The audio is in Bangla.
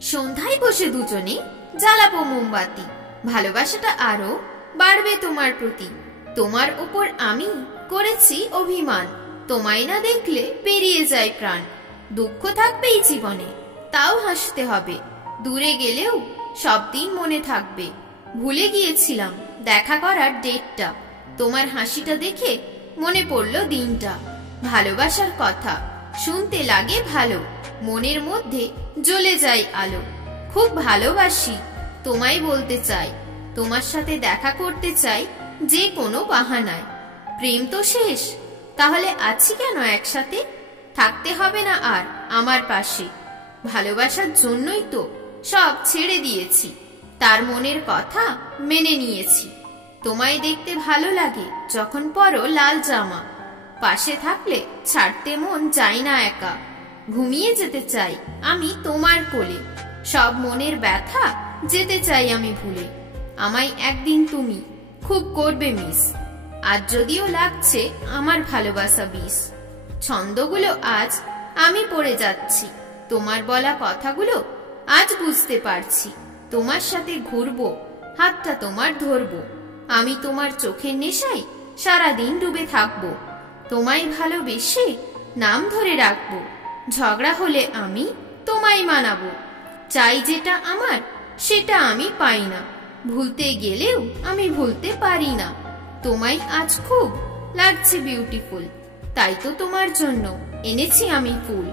সন্ধ্যায় বসে দুজনে জ্বালাবো মোমবাতি, ভালোবাসাটা আরো বাড়বে তোমার প্রতি। তোমার উপর আমি করেছি অভিমান, তোমায় না দেখলে পেরিয়ে যায় প্রাণ। দুঃখ থাকবেই জীবনে, তাও হাসতে হবে, দূরে গেলেও সব দিন মনে থাকবে। ভুলে গিয়েছিলাম দেখা করার ডেটটা, তোমার হাসিটা দেখে মনে পড়লো দিনটা। ভালোবাসার কথা শুনতে লাগে ভালো, মনের মধ্যে জ্বলে যায় আলো। খুব ভালোবাসি, তোমায় বলতে চাই, তোমার সাথে দেখা করতে চাই যে কোনো বাহানায়। প্রেম তো শেষ, তাহলে আছি কেন একসাথে? থাকতে হবে না আর আমার পাশে, ভালোবাসার জন্যই তো সব ছেড়ে দিয়েছি, তার মনের কথা মেনে নিয়েছি। তোমায় দেখতে ভালো লাগে যখন পরো লাল জামা, পাশে থাকলে ছাড়তে মন যায় না একা। ঘুমিয়ে যেতে চাই আমি তোমার কোলে, সব মনের ব্যথা যেতে চাই আমি ভুলে। আমায় একদিন তুমি খুব করবে মিস, আজ যদিও লাগছে আমার ভালোবাসা বিষ। ছন্দগুলো আজ আমি পড়ে যাচ্ছি, তোমার বলা কথাগুলো আজ বুঝতে পারছি। তোমার সাথে ঘুরবো, হাতটা তোমার ধরবো, আমি তোমার চোখের নেশায় সারাদিন ডুবে থাকবো। তোমায় ভালোবেসে নাম ধরে রাখবো, ঝগড়া হলে আমি তোমায় মানাবো। চাই যেটা আমার সেটা আমি পাই না, ভুলতে গেলেও আমি ভুলতে পারি না। তোমায় আজ খুব লাগছে বিউটিফুল, তাই তো তোমার জন্য এনেছি আমি ফুল।